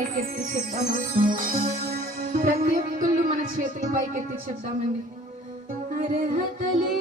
పైకెత్తి చెప్తామా ప్రతి ఒక్కళ్ళు మన చేతులు పైకెత్తి చెప్తామండి అర్హతలే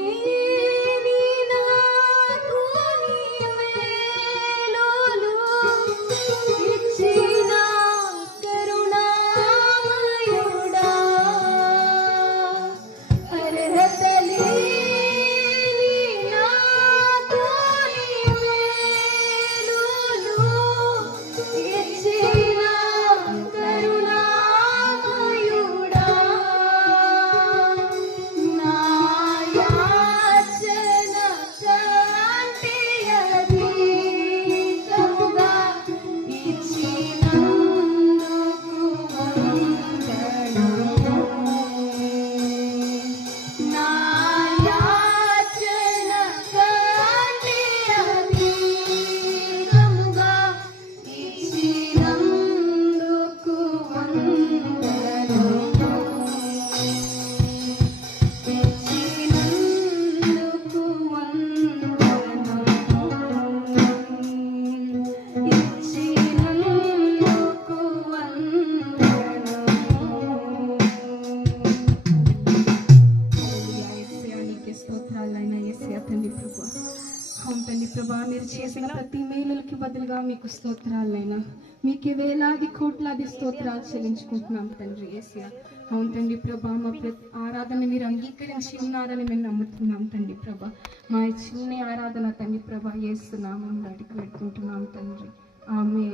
మీరు చేసిన ప్రతి మేలులకి బదులుగా మీకు స్తోత్రాలైనా మీకే వేలాది కోట్లాది స్తోత్రాలు చెల్లించుకుంటున్నాం తండ్రి ఏసియా అవును తండ్రి ప్రభా మా ప్రతి ఆరాధన మీరు అంగీకరించి ఉన్నారని మేము నమ్ముతున్నాం తండ్రి ప్రభా. మా చిన్న ఆరాధన తండ్రి ప్రభా చేస్తున్నాము అడిగి పెట్టుకుంటున్నాం తండ్రి. ఆమె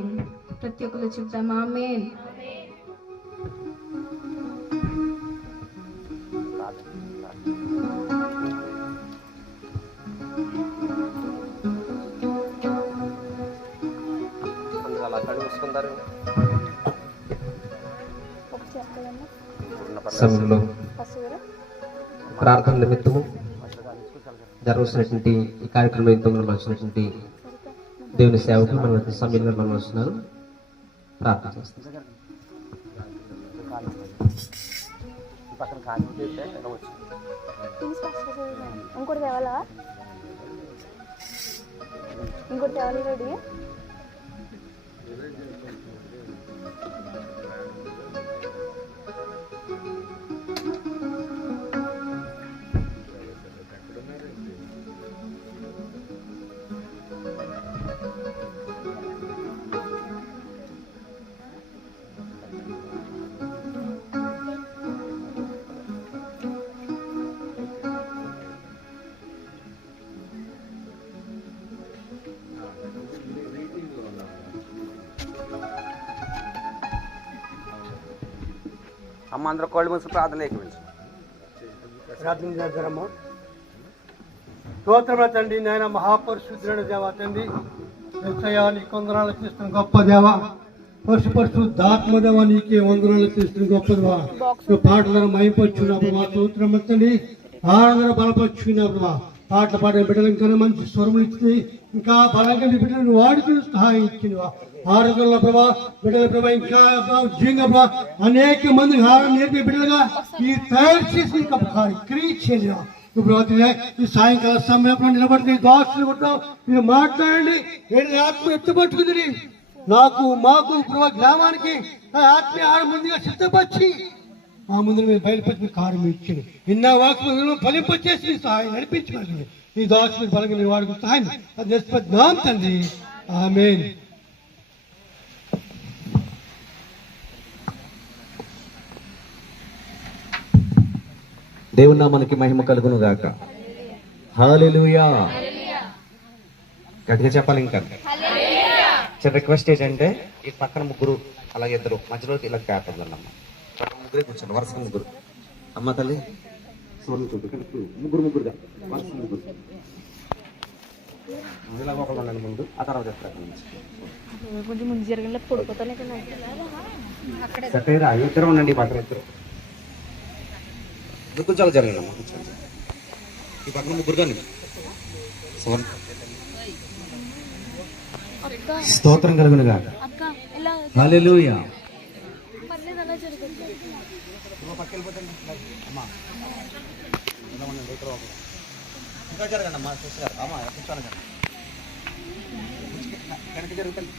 ప్రతి ఒక్కరు చెప్తాం ఆమె అందరూ పనులు సమయంలో ప్రార్థన నిమిత్తము జరగవలసినటువంటి ఈ కార్యక్రమం నిమిత్తం మనం వచ్చినటువంటి దేవుని సేవకులు మన సమయంలో మనం వస్తున్నారు ప్రార్థన చేస్తాం. ఇంకోటి తేవాలా? ఇంకోటి తేవాలి రెడీ అమ్మ అందరూ కోళ్ళు మూసుకు ప్రార్థన ఏకమించు ప్రార్థన చేద్దారమ్మా స్తోత్రముల తండ్రి నాయన మహాపరిశుద్ధుడైన దేవ తండ్రి. ఎస్ఐయా నీ కొందనాలు చేస్తున్న గొప్ప దేవ. పశు పరిశుద్ధాత్మ దేవ నీకే వందనాలు చేస్తున్న గొప్ప దేవ. నువ్వు పాటలను మైపచ్చున్నావు మా స్తోత్రం తండ్రి. ఆరాధన బలపరుచున్నావు పాటలు పాడే బిడ్డలు ఇంకా మంచి స్వరములు ఇచ్చింది ఇంకా బలంగా నీ బిడ్డలను వాడుతూ సహాయం ఇచ్చినవా ఆరోగ్యంలో ప్రభా బిడ్డల ప్రభా ఇంకా జీవంగా ప్రభా అనేక మంది హారం నేర్పే బిడ్డలుగా ఈ తయారు చేసి ఇంకా క్రియ చేయలేవా ఇప్పుడు ఈ సాయంకాల సమయంలో నిలబడి దాసులు కొట్టావు. మీరు మాట్లాడండి. నేను ఆత్మ ఎత్తుపట్టుకుంది. నాకు మాకు ప్రభా గ్రామానికి ఆత్మీయ ఆడ ముందుగా సిద్ధపరిచి ఆ ముందు మీరు బయలుపెట్టి కారం ఇచ్చింది నిన్న వాక్యం ఫలింపచేసి మీ సహాయం నడిపించగలిగింది ఈ దాసులు బలంగా మీరు వాడుకు సహాయం. అది నిష్పద్దాం తండ్రి. ఆమెన్. దేవుని నామానికి మహిమ కలుగును గాక. హాలెలూయా గట్టిగా చెప్పాలి ఇంకా. చిన్న రిక్వెస్ట్ ఏంటంటే ఈ పక్కన ముగ్గురు అలాగే ఇద్దరు మధ్యలో ఇలా గ్యాప్ ఉందన్నమ్మ ముగ్గురే కూర్చోండి వరుసగా ముగ్గురు. అమ్మ తల్లి. చూడండి చూడు. ముగ్గురు ముగ్గురుగా. వరుస ముగ్గురు. ఇలా ఒకళ్ళు ఉండండి ముందు ఆ తర్వాత చెప్తారు కొంచెం ముందు జరగలే పడిపోతానే కదా. సెపరేట్ ఇద్దరు ఉండండి ఈ పక్కన ఇద్దరు. ఇది కొంచెం జరిగింది అమ్మా కూర్చోండి. ఈ పక్కన ముగ్గురు కానీ. స్తోత్రం కలుగునుగా హల్లెలూయా. ఇంకా జరగండి అమ్మా చూసారు అమ్మా కూర్చోండి కనుక జరుగుతుంది